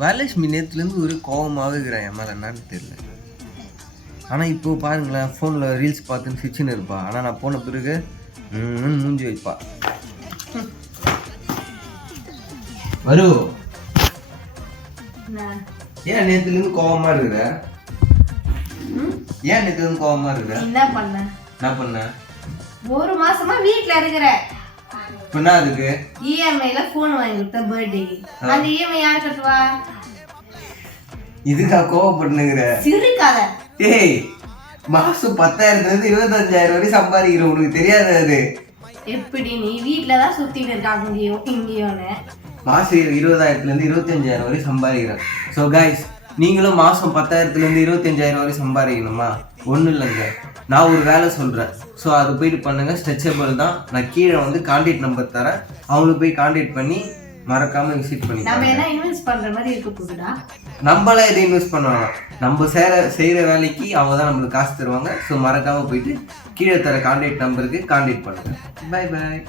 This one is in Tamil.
வரலட்சுமி நேரத்துலேருந்து ஒரு கோபமாகவே இருக்கிறேன் என் மேலே என்னன்னு தெரியல. ஆனால் இப்போ பாருங்களேன், ஃபோனில் ரீல்ஸ் பார்த்துன்னு சிரிச்சுன்னு இருப்பா. ஆனால் நான் போன பிறகு மூஞ்சி வைப்பா. வரு, ஏன் நேரத்துலேருந்து கோபமா இருக்கிற? ஏன் நேரத்துலேருந்து கோபமா இருக்கிற? என்ன பண்ண? ஒரு மாசமா வீட்ல இருக்கிற. என்ன அதுக்கு? இஎம்ஐல போன் வாங்கி கொடுத்த பர்த்டேக்கு. அந்த இஎம்ஐ யார் கட்டுவா? இதுக்கா கோவப்பட்டுனுங்கிற? சிரிக்காத. ஏய், மாசம் 10,000 இருந்து 25,000 வரை சம்பாதிக்கிற, உனக்கு தெரியாது அது? எப்படி நீ வீட்ல தான் சுத்திட்டு இருக்க அங்கேயும் இங்கேயோன்னு? மாசம் 20,000 இருந்து 25,000 வரை சம்பாதிக்கிறேன். ஸோ கைஸ், நீங்களும் மாசம் 10,000 இருந்து 25,000 வரை சம்பாதிக்கணுமா? ஒன்றும் இல்லைங்க, நான் ஒரு வேலை சொல்கிறேன். ஸோ அது போயிட்டு பண்ணுங்கள். ஸ்ட்ரெச்சபிள் தான். நான் கீழே வந்து கான்டாக்ட் நம்பர் தரேன். அவங்களுக்கு போய் கான்டாக்ட் பண்ணி மறக்காமல் விசிட் பண்ணி. நம்ம என்ன இன்வெஸ்ட் பண்ணுற மாதிரி இருக்க போகுதுடா? நம்மளாம் எதை இன்வெஸ்ட் பண்ணுவாங்க? நம்ம செய்கிற வேலைக்கு அவங்க தான் நம்மளுக்கு காசு தருவாங்க. ஸோ மறக்காமல் போயிட்டு கீழே தர கான்டாக்ட் நம்பருக்கு கான்டாக்ட் பண்ணுங்கள். Bye bye.